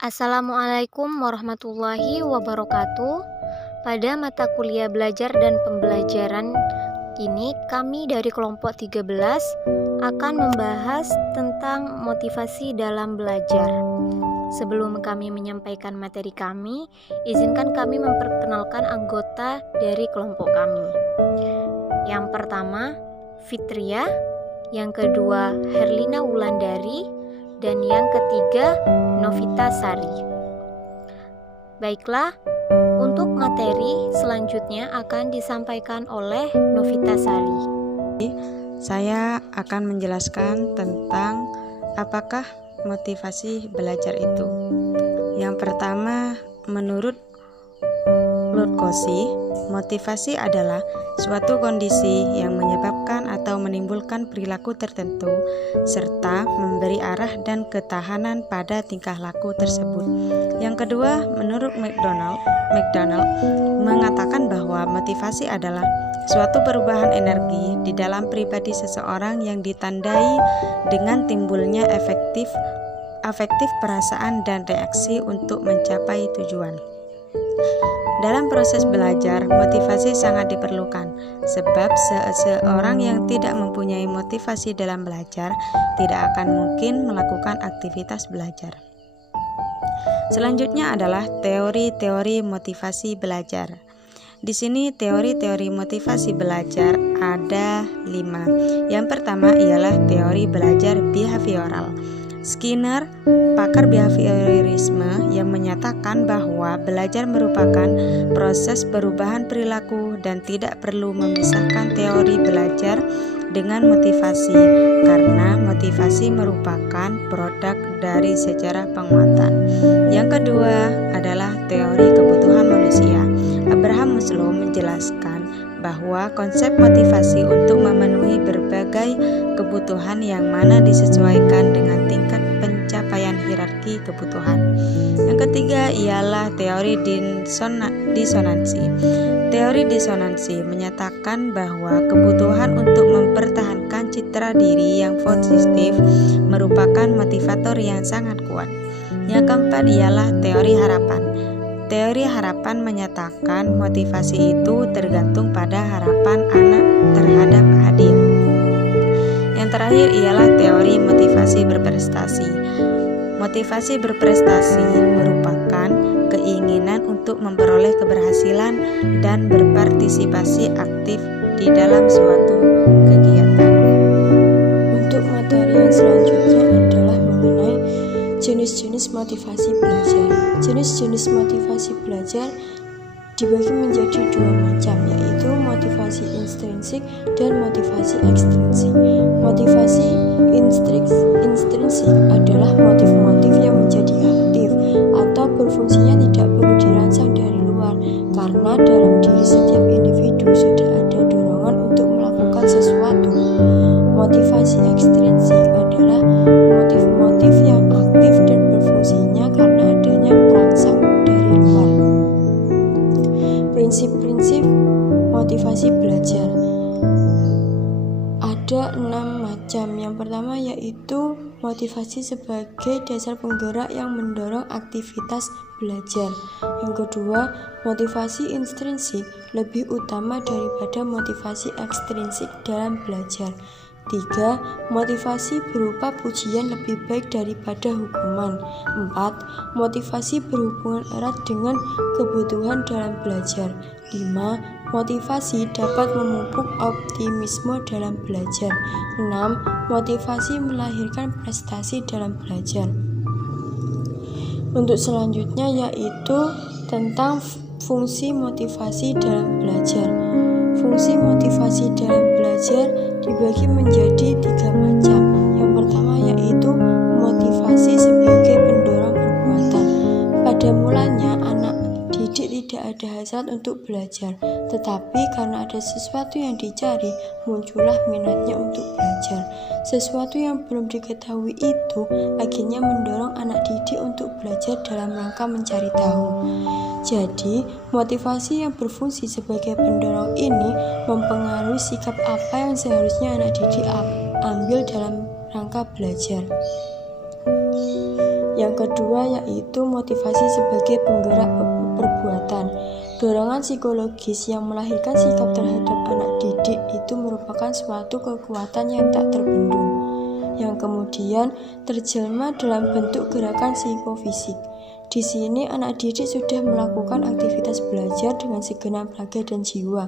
Assalamualaikum warahmatullahi wabarakatuh. Pada mata kuliah belajar dan pembelajaran ini, kami dari kelompok 13 akan membahas tentang motivasi dalam belajar. Sebelum kami menyampaikan materi kami, izinkan kami memperkenalkan anggota dari kelompok kami. Yang pertama, Fitria. Yang kedua, Herlina Wulandari. Dan yang ketiga, Novita Sari. Baiklah, untuk materi selanjutnya akan disampaikan oleh Novita Sari. Saya akan menjelaskan tentang apakah motivasi belajar itu. Yang pertama, menurut Lutkosi, motivasi adalah suatu kondisi yang menyebabkan atau menimbulkan perilaku tertentu serta memberi arah dan ketahanan pada tingkah laku tersebut. Yang kedua, menurut McDonald mengatakan bahwa motivasi adalah suatu perubahan energi di dalam pribadi seseorang yang ditandai dengan timbulnya afektif perasaan dan reaksi untuk mencapai tujuan. Dalam proses belajar, motivasi sangat diperlukan, sebab seseorang yang tidak mempunyai motivasi dalam belajar tidak akan mungkin melakukan aktivitas belajar. Selanjutnya adalah teori-teori motivasi belajar. Di sini teori-teori motivasi belajar ada 5. Yang pertama ialah teori belajar behavioral. Skinner, pakar behaviorisme, yang menyatakan bahwa belajar merupakan proses perubahan perilaku dan tidak perlu memisahkan teori belajar dengan motivasi, karena motivasi merupakan produk dari sejarah penguatan. Yang kedua adalah teori kebutuhan manusia. Abraham Maslow menjelaskan bahwa konsep motivasi untuk memenuhi berbagai kebutuhan yang mana disesuaikan dengan tingkat pencapaian hierarki kebutuhan. Yang ketiga ialah teori disonansi. Teori disonansi menyatakan bahwa kebutuhan untuk mempertahankan citra diri yang positif merupakan motivator yang sangat kuat. Yang keempat ialah teori harapan. Teori harapan menyatakan motivasi itu tergantung pada harapan anak terhadap hadiah. Yang terakhir ialah teori motivasi berprestasi. Motivasi berprestasi merupakan keinginan untuk memperoleh keberhasilan dan berpartisipasi aktif di dalam suatu kegiatan. Untuk materi yang selanjutnya adalah mengenai jenis-jenis motivasi belajar. Jenis-jenis motivasi belajar dibagi menjadi 2 macam, yaitu motivasi intrinsik dan motivasi ekstrinsik. Motivasi intrinsik adalah motif-motif yang menjadi aktif atau berfungsinya tidak perlu dirangsang dari luar, karena dalam diri setiap individu sudah ada dorongan untuk melakukan sesuatu. Motivasi ekstrinsik adalah motif-motif yang aktif dan berfungsinya karena adanya perangsang dari luar. Prinsip-prinsip motivasi belajar ada 6 macam. Yang pertama yaitu motivasi sebagai dasar penggerak yang mendorong aktivitas belajar. Yang kedua, motivasi intrinsik lebih utama daripada motivasi ekstrinsik dalam belajar. 3. Motivasi berupa pujian lebih baik daripada hukuman. 4. Motivasi berhubungan erat dengan kebutuhan dalam belajar. 5. Motivasi dapat memupuk optimisme dalam belajar. 6. Motivasi melahirkan prestasi dalam belajar. Untuk selanjutnya yaitu tentang fungsi motivasi dalam belajar. Fungsi motivasi dalam belajar dibagi menjadi 3 macam. Yang pertama yaitu motivasi sebagai pendorong perbuatan. Pada mulanya anak didik tidak ada hasrat untuk belajar, tetapi karena ada sesuatu yang dicari, muncullah minatnya untuk belajar. Sesuatu yang belum diketahui itu akhirnya mendorong anak didik untuk belajar dalam rangka mencari tahu. Jadi, motivasi yang berfungsi sebagai pendorong ini mempengaruhi sikap apa yang seharusnya anak didik ambil dalam rangka belajar. Yang kedua yaitu motivasi sebagai penggerak perbuatan. Dorongan psikologis yang melahirkan sikap terhadap anak didik itu merupakan suatu kekuatan yang tak terbendung, yang kemudian terjelma dalam bentuk gerakan psikofisik. Di sini anak didik sudah melakukan aktivitas belajar dengan segenap raga dan jiwa.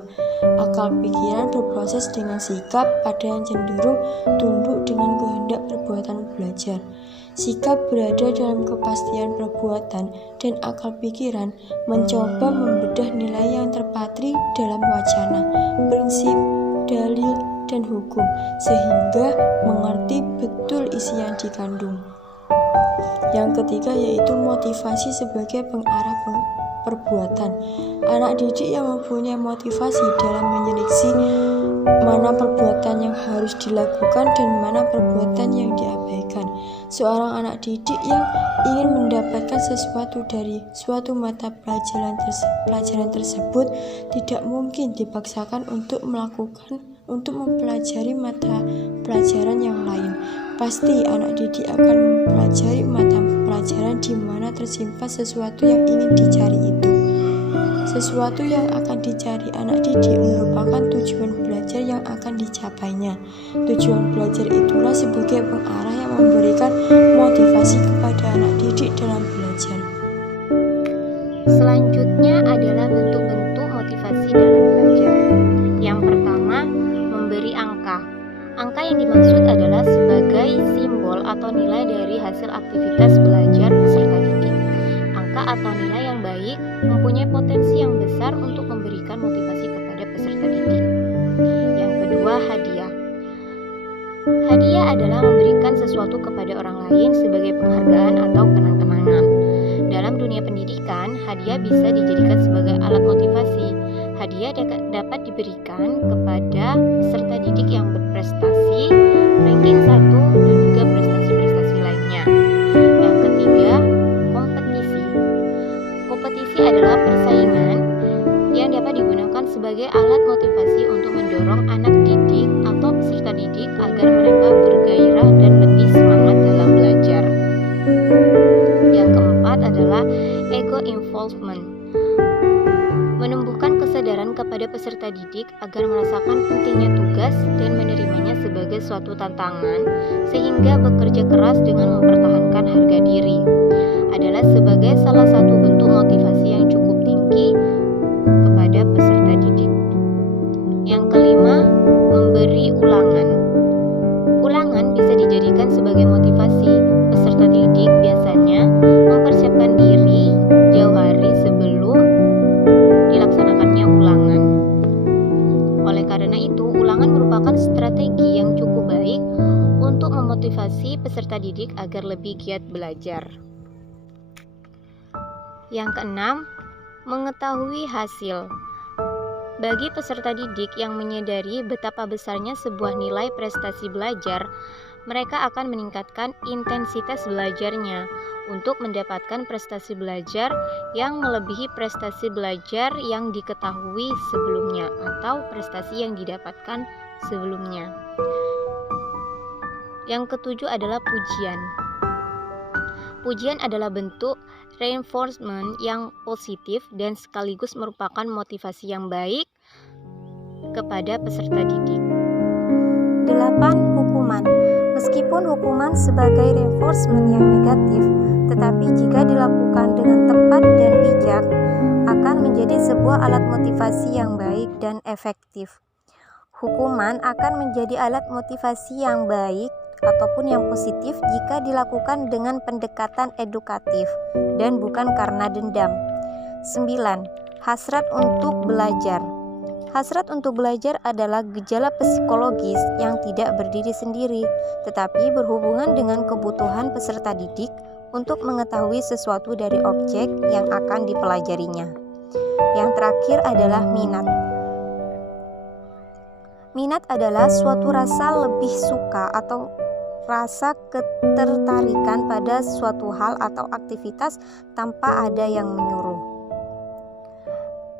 Akal pikiran berproses dengan sikap pada yang cenderung tunduk dengan kehendak perbuatan belajar. Sikap berada dalam kepastian perbuatan dan akal pikiran mencoba membedah nilai yang terpatri dalam wacana, prinsip, dalil, dan hukum sehingga mengerti betul isi yang dikandung. Yang ketiga yaitu motivasi sebagai pengarah perbuatan. Anak didik yang mempunyai motivasi dalam menyeleksi mana perbuatan yang harus dilakukan dan mana perbuatan yang diabaikan. Seorang anak didik yang ingin mendapatkan sesuatu dari suatu mata pelajaran tersebut tidak mungkin dipaksakan untuk mempelajari mata pelajaran yang lain. Pasti anak didik akan mempelajari mata pelajaran di mana tersimpan sesuatu yang ingin dicari itu. Sesuatu yang akan dicari anak didik merupakan tujuan belajar yang akan dicapainya. Tujuan belajar itulah sebagai pengarah yang memberikan motivasi kepada anak didik dalam belajar. Selanjutnya adalah bentuk-bentuk motivasi dalam belajar. Yang pertama, memberi angka. Angka yang dimaksud adalah sebagai simbol atau nilai dari hasil aktivitas belajar peserta didik. Angka atau nilai yang baik mempunyai potensi yang besar untuk memberikan motivasi kepada peserta didik. Yang kedua, hadiah. Hadiah adalah memberikan sesuatu kepada orang lain sebagai penghargaan atau kenang-kenangan. Dalam dunia pendidikan, hadiah bisa dijadikan sebagai alat motivasi. Hadiah dapat diberikan kepada peserta didik yang berprestasi, ranking 1, dan juga prestasi-prestasi lainnya. Yang ketiga, kompetisi. Kompetisi adalah persaingan yang dapat digunakan sebagai alat motivasi untuk mendorong anak didik atau peserta didik agar mereka bergairah dan lebih semangat dalam belajar. Yang keempat adalah ego involvement. Menumbuhkan kesadaran kepada peserta didik agar merasakan pentingnya tugas dan menerimanya sebagai suatu tantangan sehingga bekerja keras dengan mempertahankan harga diri adalah sebagai salah satu bentuk motivasi yang cukup tinggi kepada peserta didik. Yang kelima, memberi ulangan. Ulangan bisa dijadikan sebagai motivasi. Peserta didik biasanya mempersiapkan diri jauh hari sebelum dilaksanakannya ulangan. Oleh karena itu, ulangan merupakan strategi yang cukup baik untuk memotivasi peserta didik agar lebih giat belajar. Yang keenam, mengetahui hasil. Bagi peserta didik yang menyadari betapa besarnya sebuah nilai prestasi belajar, mereka akan meningkatkan intensitas belajarnya untuk mendapatkan prestasi belajar yang melebihi prestasi belajar yang diketahui sebelumnya atau prestasi yang didapatkan sebelumnya. Yang ketujuh adalah pujian. Pujian adalah bentuk reinforcement yang positif dan sekaligus merupakan motivasi yang baik kepada peserta didik. 8. Hukuman. Meskipun hukuman sebagai reinforcement yang negatif, tetapi jika dilakukan dengan tepat dan bijak, akan menjadi sebuah alat motivasi yang baik dan efektif. Hukuman akan menjadi alat motivasi yang baik ataupun yang positif jika dilakukan dengan pendekatan edukatif dan bukan karena dendam. 9. Hasrat untuk belajar. Hasrat untuk belajar adalah gejala psikologis yang tidak berdiri sendiri, tetapi berhubungan dengan kebutuhan peserta didik untuk mengetahui sesuatu dari objek yang akan dipelajarinya. Yang terakhir adalah minat. Minat adalah suatu rasa lebih suka atau rasa ketertarikan pada suatu hal atau aktivitas tanpa ada yang menyuruh.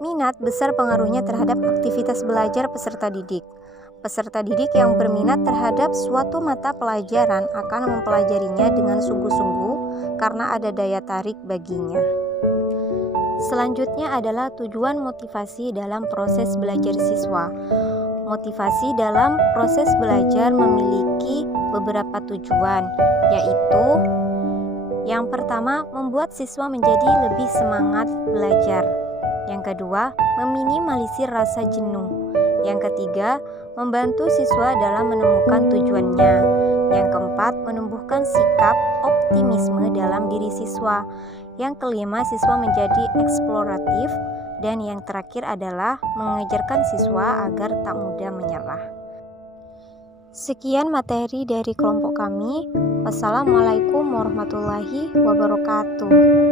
Minat besar pengaruhnya terhadap aktivitas belajar peserta didik. Peserta didik yang berminat terhadap suatu mata pelajaran akan mempelajarinya dengan sungguh-sungguh karena ada daya tarik baginya. Selanjutnya adalah tujuan motivasi dalam proses belajar siswa. Motivasi dalam proses belajar memiliki beberapa tujuan, yaitu yang pertama, membuat siswa menjadi lebih semangat belajar. Yang kedua, meminimalisir rasa jenuh. Yang ketiga, membantu siswa dalam menemukan tujuannya. Yang keempat, menumbuhkan sikap optimisme dalam diri siswa. Yang kelima, siswa menjadi eksploratif. Dan yang terakhir adalah mengajarkan siswa agar tak mudah menyerah. Sekian materi dari kelompok kami. Wassalamualaikum warahmatullahi wabarakatuh.